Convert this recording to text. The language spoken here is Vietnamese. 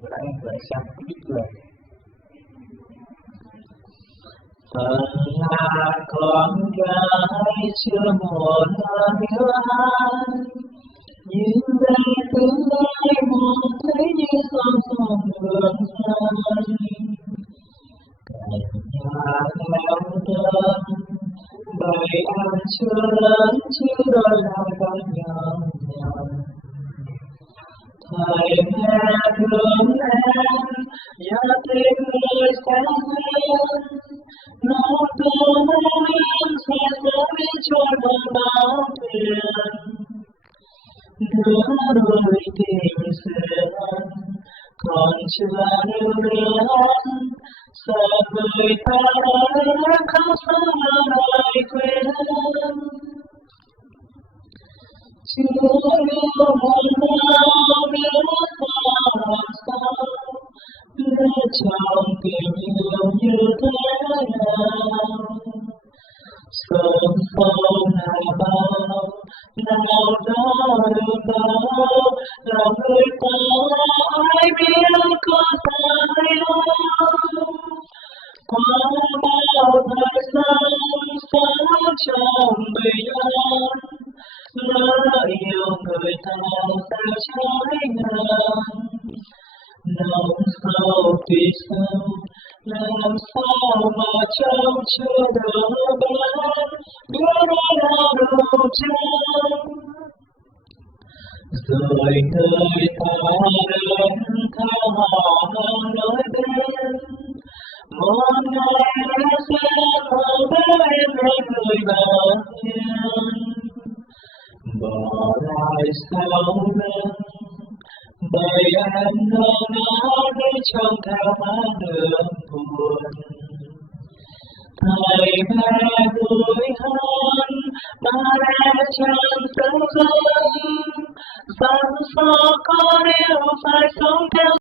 Lại lại sang biết lời phần là con gái chưa một lời hứa hát nhưng đây tương lai một thấy như không còn đường ai cảnh nhà em đơn bầy ăn chưa lớn chứ đôi lại con nhỏ nhỏ thầy mẹ thương em nhà tim người sáng lên nó thương em sẽ tới cho đời bao tiền đứa đôi tình duyên còn chưa yêu đến sợ người ta đã khóc xa lời quên chưa yêu một nào biết làm sao để trong tình yêu như thế nào sớm sâu nào bao nào đó được bao là người ta ai biết có phải đâu qua bao thời gian sống trong bình an lỡ yêu người ta sẽ trái ngang nỗi sâu vì sao làm sao mà trông chưa đỡ bán biết đi nào đâu chăng rồi người ta đến theo họ nói đến một ngày sẽ ở bên người bạn bỏ lại sau lưng bầy em ngơ ngác đi trong theo mái đường buồn thầy mẹ vui hơn ba em chẳng từng rơi rằng sao con yêu phải sống theo